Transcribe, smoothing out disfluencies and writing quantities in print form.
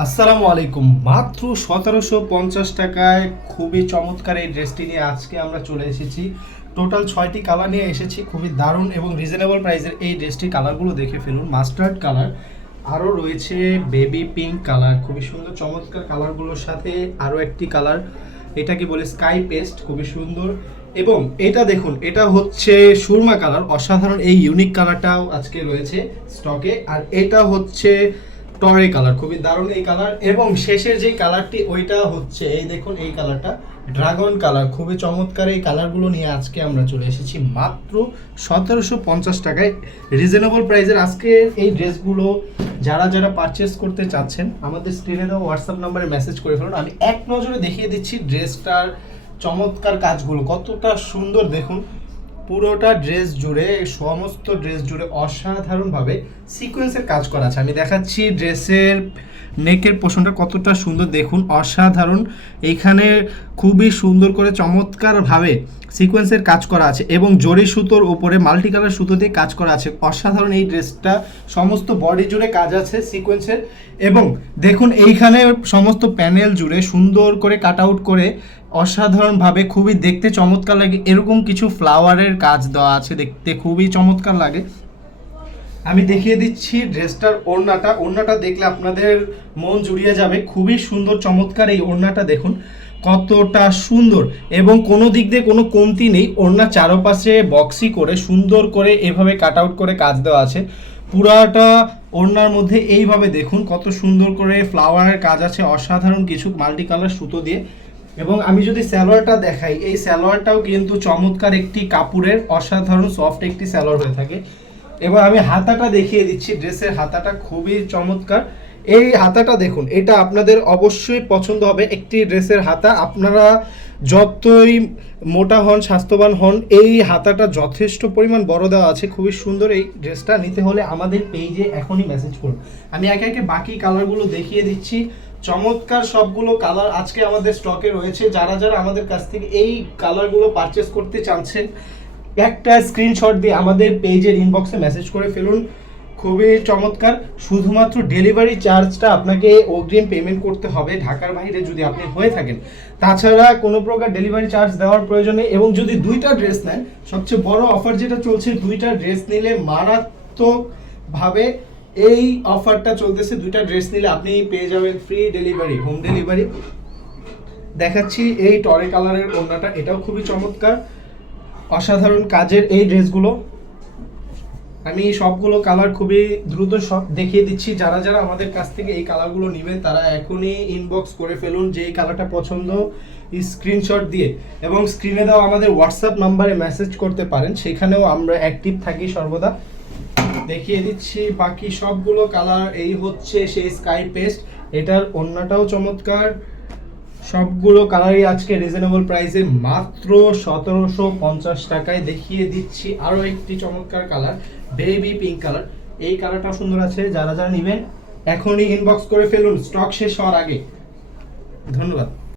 আসসালামু আলাইকুম। মাত্র 1750 টাকায় খুবই চমৎকার এই ড্রেসটি নিয়ে আজকে আমরা চলে এসেছি। টোটাল 6টি কালার নিয়ে এসেছি, খুবই দারুণ এবং রিজনেবল প্রাইসের এই ড্রেসটির কালারগুলো দেখে ফেলুন। মাস্টার্ড কালার, আরও রয়েছে বেবি পিঙ্ক কালার, খুবই সুন্দর চমৎকার কালারগুলোর সাথে আরও একটি কালার, এটাকে বলে স্কাই পেস্ট, খুবই সুন্দর। এবং এটা দেখুন, এটা হচ্ছে সুরমা কালার, অসাধারণ এই ইউনিক কালারটাও আজকে রয়েছে স্টকে। আর এটা হচ্ছে টরে কালার, খুবই দারুণ এই কালার। এবং শেষের যে কালারটি ওইটা হচ্ছে এই দেখুন, এই কালারটা ড্রাগন কালার, খুবই চমৎকার। এই কালারগুলো নিয়ে আজকে আমরা চলে এসেছি মাত্র 1750 টাকায় রিজনেবল প্রাইসের। আজকে এই ড্রেসগুলো যারা যারা পারচেস করতে চাচ্ছেন আমাদের স্ক্রিনে দেওয়া হোয়াটসঅ্যাপ নাম্বারে মেসেজ করে ফেলুন। আমি এক নজরে দেখিয়ে দিচ্ছি ড্রেসটার চমৎকার কাজগুলো কতটা সুন্দর। দেখুন পুরোটা ড্রেস জুড়ে, সমস্ত ড্রেস জুড়ে অসাধারণভাবে সিকোয়েন্সের কাজ করা আছে। আমি দেখাচ্ছি ড্রেসের নেকের পোর্শনটা কতটা সুন্দর, দেখুন অসাধারণ। এইখানে খুবই সুন্দর করে চমৎকারভাবে সিকোয়েন্সের কাজ করা আছে এবং জরি সুতোর উপরে মাল্টি কালার সুতো দিয়ে কাজ করা আছে। অসাধারণ এই ড্রেসটা, সমস্ত বডি জুড়ে কাজ আছে সিকোয়েন্সের। এবং দেখুন এইখানে সমস্ত প্যানেল জুড়ে সুন্দর করে কাট আউট করে অসাধারণভাবে খুবই দেখতে চমৎকার লাগে, এরকম কিছু ফ্লাওয়ারের কাজ দেওয়া আছে, দেখতে খুবই চমৎকার লাগে। আমি দেখিয়ে দিচ্ছি ড্রেসটার ওড়নাটা দেখলে আপনাদের মন জুড়িয়ে যাবে। খুবই সুন্দর চমৎকার এই ওড়নাটা দেখুন কতটা সুন্দর এবং কোনো দিক দিয়ে কোনো কমতি নেই। ওড়নার চারপাশে বক্সি করে সুন্দর করে এভাবে কাট আউট করে কাজ দেওয়া আছে। পুরাটা ওড়নার মধ্যে এইভাবে দেখুন কত সুন্দর করে ফ্লাওয়ারের কাজ আছে, অসাধারণ কিছু মাল্টি কালার সুতো দিয়ে। এবং আমি যদি সালোয়ারটা দেখাই, এই সালোয়ারটাও কিন্তু চমৎকার একটি কাপড়ের অসাধারণ সফট একটি সালোয়ার হয়ে থাকে। এবার আমি হাতাটা দেখিয়ে দিচ্ছি, ড্রেসের হাতাটা খুবই চমৎকার। এই হাতাটা দেখুন, এটা আপনাদের অবশ্যই পছন্দ হবে। একটি ড্রেসের হাতা, আপনারা যতই মোটা হন স্বাস্থ্যবান হন, এই হাতাটা যথেষ্ট পরিমাণ বড় দেওয়া আছে। খুবই সুন্দর এই ড্রেসটা নিতে হলে আমাদের পেজে এখনই মেসেজ করুন। আমি একে একে বাকি কালারগুলো দেখিয়ে দিচ্ছি। চমৎকার সবগুলো কালার আজকে আমাদের স্টকে রয়েছে। যারা যারা আমাদের কাছ থেকে এই কালারগুলো পারচেস করতে চাচ্ছেন, একটা স্ক্রিনশট দিয়ে আমাদের পেজের ইনবক্সে মেসেজ করে ফেলুন। খুবই চমৎকার। শুধুমাত্র ডেলিভারি চার্জটা আপনাকে অগ্রিম পেমেন্ট করতে হবে ঢাকার বাইরে যদি আপনি হয়ে থাকেন, তাছাড়া কোনো প্রকার ডেলিভারি চার্জ দেওয়ার প্রয়োজন নেই। এবং যদি দুইটা ড্রেস নেন, সবচেয়ে বড় অফার যেটা চলছে, দুইটা ড্রেস নিলে মারাত্মকভাবে এই অফারটা চলতেছে। দুইটা ড্রেস নিলে আপনি পেয়ে যাবেন ফ্রি ডেলিভারি, হোম ডেলিভারি। দেখাচ্ছি এই টরে কালারের ওড়নাটা, এটাও খুবই চমৎকার, অসাধারণ কাজের এই ড্রেসগুলো। আমি সবগুলো কালার খুবই দ্রুত সব দেখিয়ে দিচ্ছি। যারা যারা আমাদের কাছ থেকে এই কালারগুলো নেবেন তারা এখনই ইনবক্স করে ফেলুন যে এই কালারটা পছন্দ, স্ক্রিনশট দিয়ে। এবং স্ক্রিনে দেওয়া আমাদের হোয়াটসঅ্যাপ নাম্বারে মেসেজ করতে পারেন, সেখানেও আমরা অ্যাক্টিভ থাকি সর্বদা। দেখিয়ে দিচ্ছি বাকি সবগুলো কালার। এই হচ্ছে সেই স্কাই পেস্ট, এটার ওড়নাটাও চমৎকার। সবগুলো কালারই আজকে রিজনেবল প্রাইসে মাত্র 1750 টাকায়। দেখিয়ে দিচ্ছি আরও একটি চমৎকার কালার, বেবি পিঙ্ক কালার। এই কালারটাও সুন্দর আছে। যারা যারা নেবেন এখনই ইনবক্স করে ফেলুন স্টক শেষ হওয়ার আগে। ধন্যবাদ।